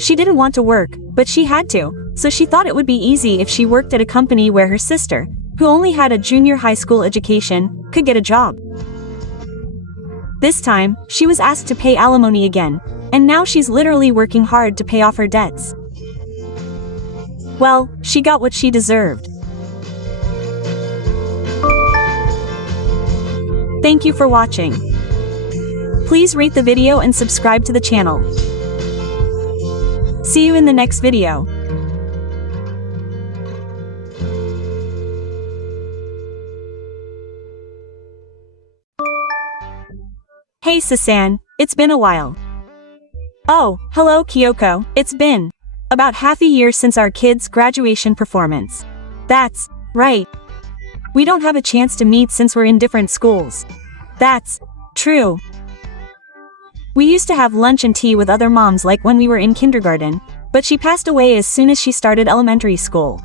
She didn't want to work, but she had to, so she thought it would be easy if she worked at a company where her sister, who only had a junior high school education, could get a job. This time, she was asked to pay alimony again, and now she's literally working hard to pay off her debts. Well, she got what she deserved. Thank you for watching. Please rate the video and subscribe to the channel. See you in the next video. Hey Sasan, it's been a while. Oh, hello Kyoko, it's been about half a year since our kids' graduation performance. That's right. We don't have a chance to meet since we're in different schools. That's true. We used to have lunch and tea with other moms like when we were in kindergarten, but she passed away as soon as she started elementary school.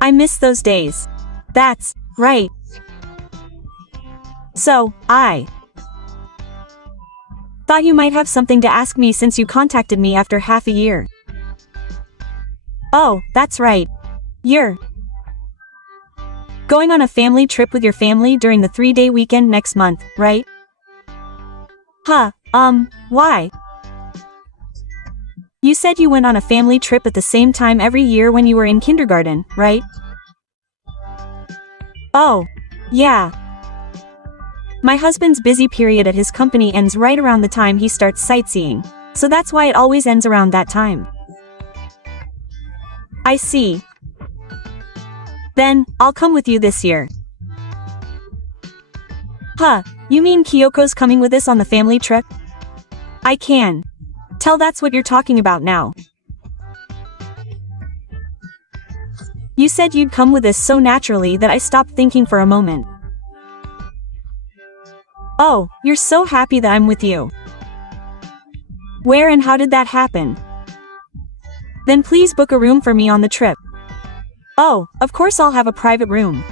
I miss those days. That's right. So, I thought you might have something to ask me since you contacted me after half a year. Oh, that's right. You're going on a family trip with your family during the 3-day weekend next month, right? Huh, why? You said you went on a family trip at the same time every year when you were in kindergarten, right? Oh, yeah. My husband's busy period at his company ends right around the time he starts sightseeing, so that's why it always ends around that time. I see. Then, I'll come with you this year. Huh, you mean Kyoko's coming with us on the family trip? I can tell that's what you're talking about now. You said you'd come with us so naturally that I stopped thinking for a moment. Oh, you're so happy that I'm with you. Where and how did that happen? Then please book a room for me on the trip. Oh, of course I'll have a private room.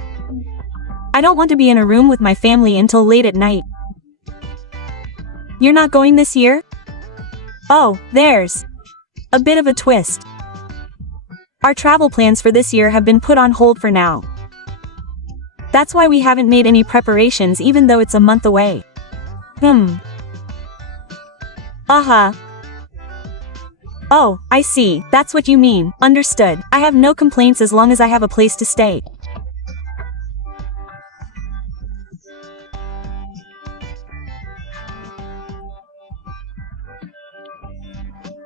I don't want to be in a room with my family until late at night. You're not going this year? Oh, there's a bit of a twist. Our travel plans for this year have been put on hold for now. That's why we haven't made any preparations even though it's a month away. Uh-huh. Oh, I see, that's what you mean, understood. I have no complaints as long as I have a place to stay.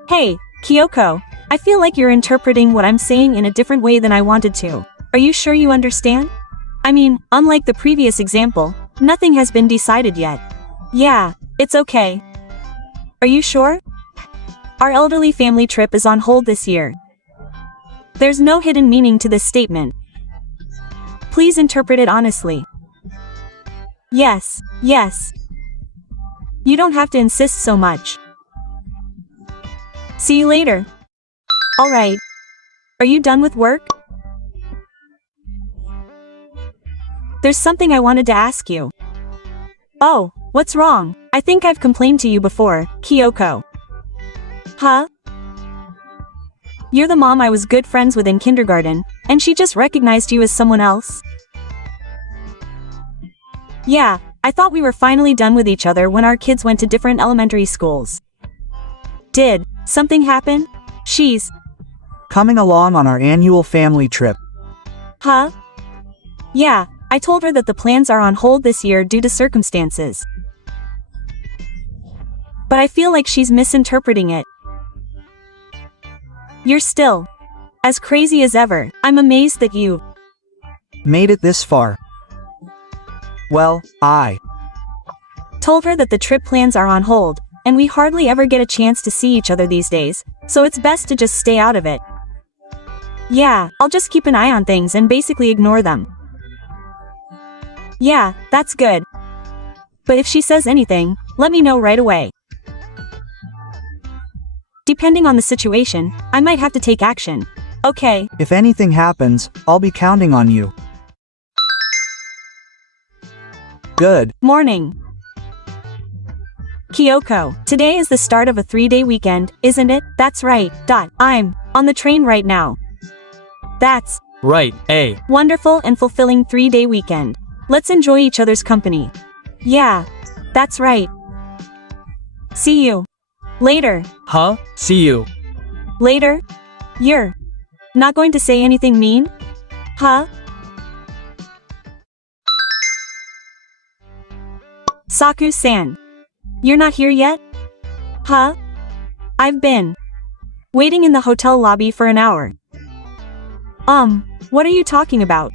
Hey, Kyoko, I feel like you're interpreting what I'm saying in a different way than I wanted to. Are you sure you understand? I mean, unlike the previous example, nothing has been decided yet. Yeah, it's okay. Are you sure? Our elderly family trip is on hold this year. There's no hidden meaning to this statement. Please interpret it honestly. Yes, yes. You don't have to insist so much. See you later. Alright. Are you done with work? There's something I wanted to ask you. Oh, what's wrong? I think I've complained to you before, Kyoko. Huh? You're the mom I was good friends with in kindergarten, and she just recognized you as someone else? Yeah, I thought we were finally done with each other when our kids went to different elementary schools. Did something happen? She's Coming along on our annual family trip. Huh? Yeah, I told her that the plans are on hold this year due to circumstances. But I feel like she's misinterpreting it. You're still as crazy as ever. I'm amazed that you Made it this far. Well, I told her that the trip plans are on hold, and we hardly ever get a chance to see each other these days, so it's best to just stay out of it. Yeah, I'll just keep an eye on things and basically ignore them. Yeah, that's good. But if she says anything, let me know right away. Depending on the situation, I might have to take action. Okay. If anything happens, I'll be counting on you. Good. Morning. Kyoko, today is the start of a 3-day weekend, isn't it? That's right. I'm on the train right now. That's Right, A. wonderful and fulfilling 3-day weekend. Let's enjoy each other's company. Yeah, that's right. See you later. Huh? See you. Later? You're not going to say anything mean? Huh? Saku-san. You're not here yet? Huh? I've been waiting in the hotel lobby for an hour. What are you talking about?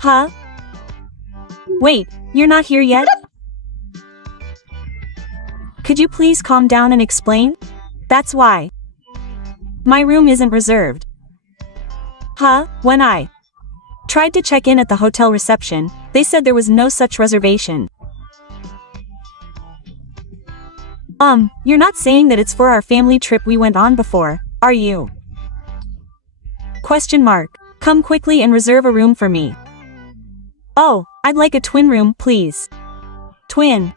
Huh? Wait, you're not here yet? Could you please calm down and explain? That's why my room isn't reserved. Huh? When I tried to check in at the hotel reception, they said there was no such reservation. You're not saying that it's for our family trip we went on before, are you? Question mark. Come quickly and reserve a room for me. Oh, I'd like a twin room, please. Twin.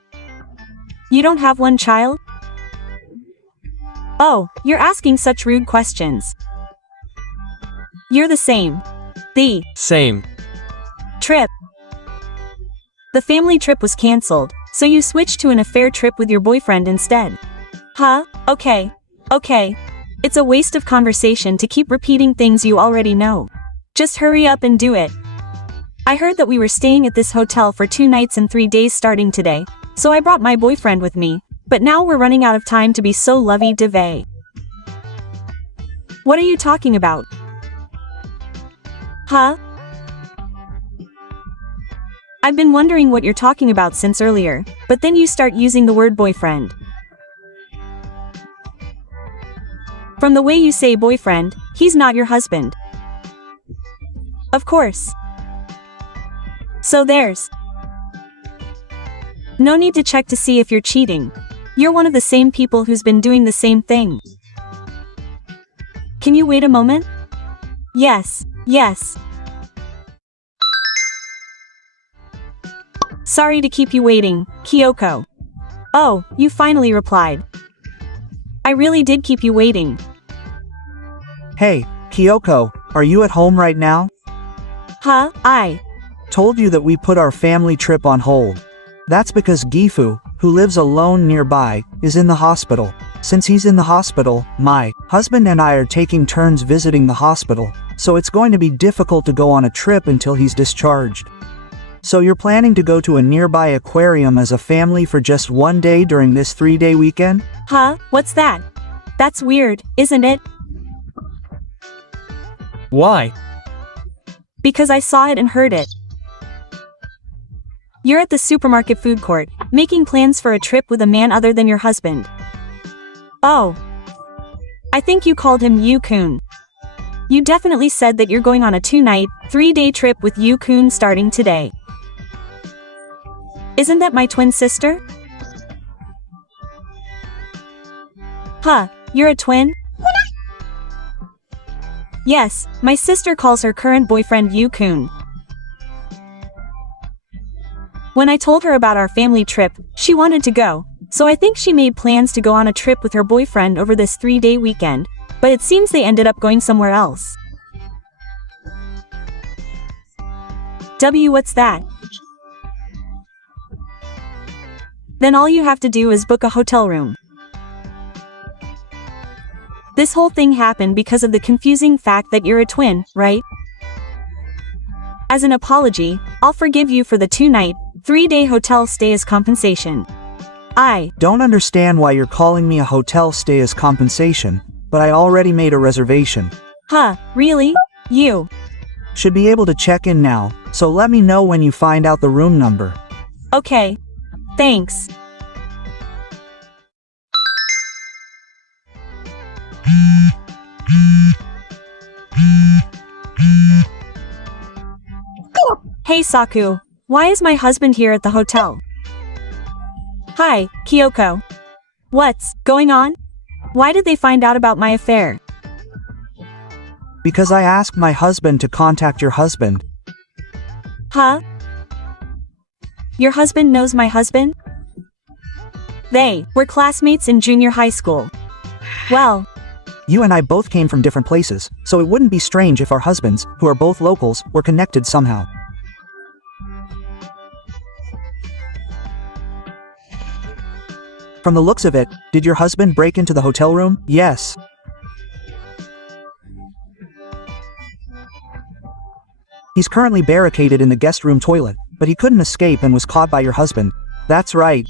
You don't have one child? Oh, you're asking such rude questions. You're the same. The Same. trip. The family trip was cancelled, so you switched to an affair trip with your boyfriend instead. Huh? Okay. It's a waste of conversation to keep repeating things you already know. Just hurry up and do it. I heard that we were staying at this hotel for 2 nights and 3 days starting today, so I brought my boyfriend with me, but now we're running out of time to be so lovey-dovey. What are you talking about? Huh? I've been wondering what you're talking about since earlier, but then you start using the word boyfriend. From the way you say boyfriend, he's not your husband. Of course. So there's no need to check to see if you're cheating. You're one of the same people who's been doing the same thing. Can you wait a moment? Yes. Sorry to keep you waiting, Kyoko. Oh, you finally replied. I really did keep you waiting. Hey, Kyoko, are you at home right now? Huh? I Told you that we put our family trip on hold. That's because Gifu, who lives alone nearby, is in the hospital. Since he's in the hospital, my husband and I are taking turns visiting the hospital, so it's going to be difficult to go on a trip until he's discharged. So you're planning to go to a nearby aquarium as a family for just 1 day during this 3-day weekend? Huh? What's that? That's weird, isn't it? Why? Because I saw it and heard it. You're at the supermarket food court, making plans for a trip with a man other than your husband. Oh. I think you called him Yu-kun. You definitely said that you're going on a 2-night, 3-day trip with Yu-kun starting today. Isn't that my twin sister? Huh, you're a twin? Yes, my sister calls her current boyfriend Yu-kun. When I told her about our family trip, she wanted to go, so I think she made plans to go on a trip with her boyfriend over this 3-day weekend, but it seems they ended up going somewhere else. What's that? Then all you have to do is book a hotel room. This whole thing happened because of the confusing fact that you're a twin, right? As an apology, I'll forgive you for the 2-night, 3-day hotel stay as compensation. I Don't understand why you're calling me a hotel stay as compensation, but I already made a reservation. Really? You Should be able to check in now, so let me know when you find out the room number. Okay. Thanks. Hey Saku, why is my husband here at the hotel? Hi, Kyoko. What's going on? Why did they find out about my affair? Because I asked my husband to contact your husband. Huh? Your husband knows my husband? They were classmates in junior high school. Well, You and I both came from different places, so it wouldn't be strange if our husbands, who are both locals, were connected somehow. From the looks of it, did your husband break into the hotel room? Yes. He's currently barricaded in the guest room toilet, but he couldn't escape and was caught by your husband. That's right.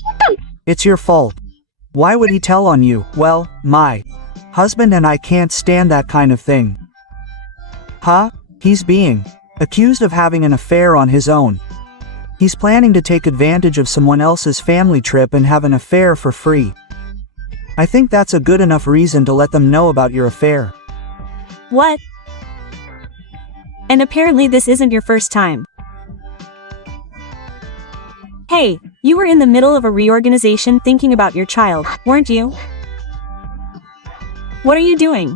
It's your fault. Why would he tell on you? Well, my husband and I can't stand that kind of thing. Huh? He's being accused of having an affair on his own. He's planning to take advantage of someone else's family trip and have an affair for free. I think that's a good enough reason to let them know about your affair. what? And apparently this isn't your first time. Hey, you were in the middle of a reorganization thinking about your child, weren't you? What are you doing?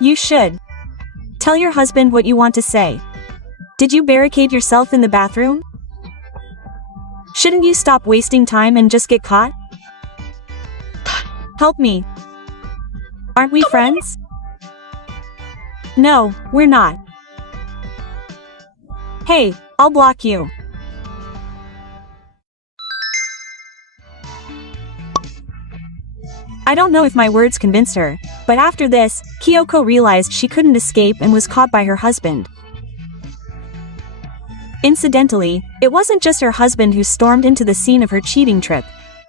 You should tell your husband what you want to say. Did you barricade yourself in the bathroom? Shouldn't you stop wasting time and just get caught? Help me. Aren't we friends? No, we're not. Hey, I'll block you. I don't know if my words convinced her, but after this, Kyoko realized she couldn't escape and was caught by her husband. Incidentally, it wasn't just her husband who stormed into the scene of her cheating trip.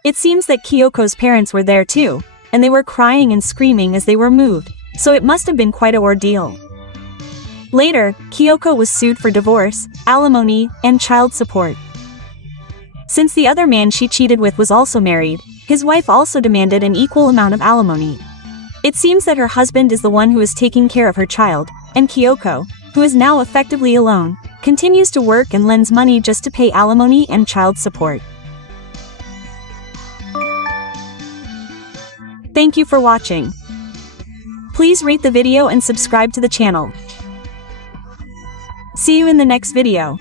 It seems that Kyoko's parents were there too, and they were crying and screaming as they were moved, so it must have been quite an ordeal. Later, Kyoko was sued for divorce, alimony, and child support. Since the other man she cheated with was also married, his wife also demanded an equal amount of alimony. It seems that her husband is the one who is taking care of her child, and Kyoko, who is now effectively alone, continues to work and lends money just to pay alimony and child support. Thank you for watching. Please rate the video and subscribe to the channel. See you in the next video.